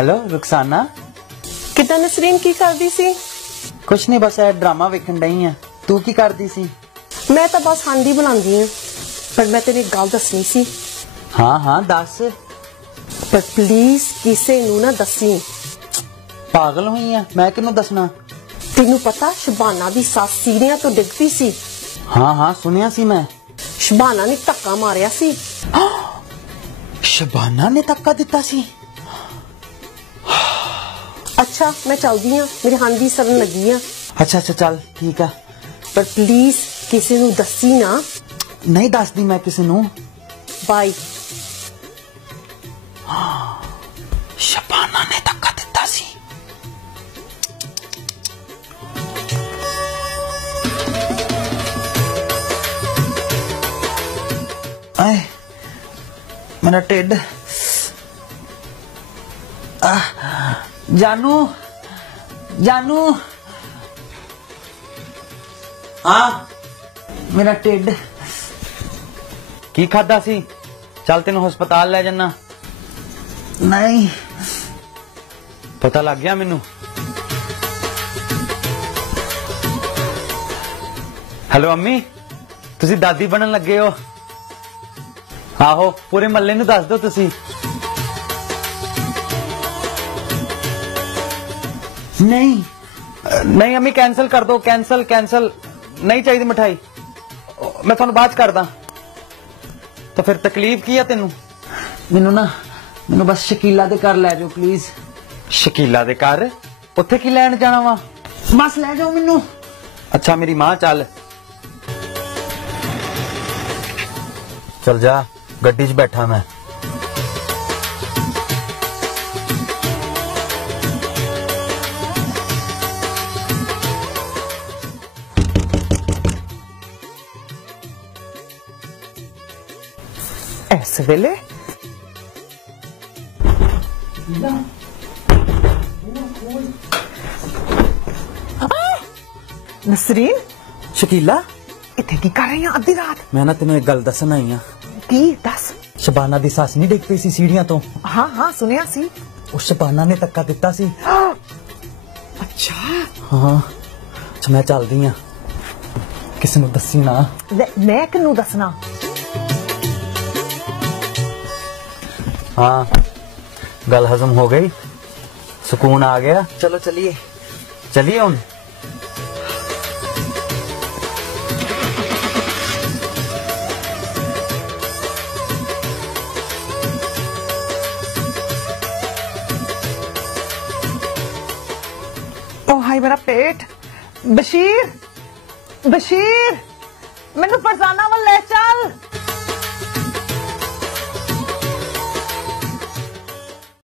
Hello Rukhsana. कितना नसरीन की कर दी सी? कुछ नहीं, बस ए ड्रामा वेखन डई है। तू की कर दी सी? मैं तो बस हांडी बनांदी हूं, पर मैं तेरी गल दसनी सी। हाँ हाँ दस। पर प्लीज किसे नू ना दसी। पागल हुई है, मैं किनू दसना? तेनू पता शबाना दी सस सीढ़ियां तो डिग पई सी। हाँ हाँ सुनिया सी मैं। शबाना ने धक्का मारिया सी। शबाना ने धक्का दिता सी? अच्छा मैं चलदी हां, मेरी हांडी सरन लगी है। अच्छा अच्छा चल ठीक है, पर प्लीज किसे नू दसी ना। नहीं दसदी मैं किसी नू। बाय। शबाना ने धक्का दिता सी। आए मेरा टिड। जानू जानू। हाँ मेरा टिड। की खादा सी? चल तेन हस्पताल ले जाना। नहीं पता लग गया मैनू। हेलो अम्मी, तुसी दादी बनन लगे हो? आहो पूरे महल्ले नू दस दो तुसी। नहीं नहीं अम्मी कैंसल कर दो, कैंसल कैंसल। नहीं चाहिए मिठाई, मैं थोड़ा बात करदा। तो फिर तकलीफ की है तेनू? मैनू ना मैनू बस शकीला दे घर ले जाओ प्लीज। शकीला दे घर? उत्थे की लैन जाना वा? बस ले जाओ मैनू। अच्छा मेरी मां चल चल जा, गड्डी च बैठा मैं। इस वेले नसरीन। शकीला इतने की कर रही है अद्धी रात? मैं ना तेन एक गल दसन आई हाँ। की दस? शबाना दी सस नहीं डिग पई सी सीढ़ियां तो? हाँ हाँ सुनिया सी। उस शबाना ने धक्का दिता सी। अच्छा हाँ अच्छा मैं चलदी हाँ, किसी नू दसी ना। मैं किनू दसना? हाँ गल हजम हो गई, सुकून आ गया। चलो चलिए चलिए हुन। ओ हाय मेरा पेट। बशीर बशीर मैनू फरजाना वाल ले चल।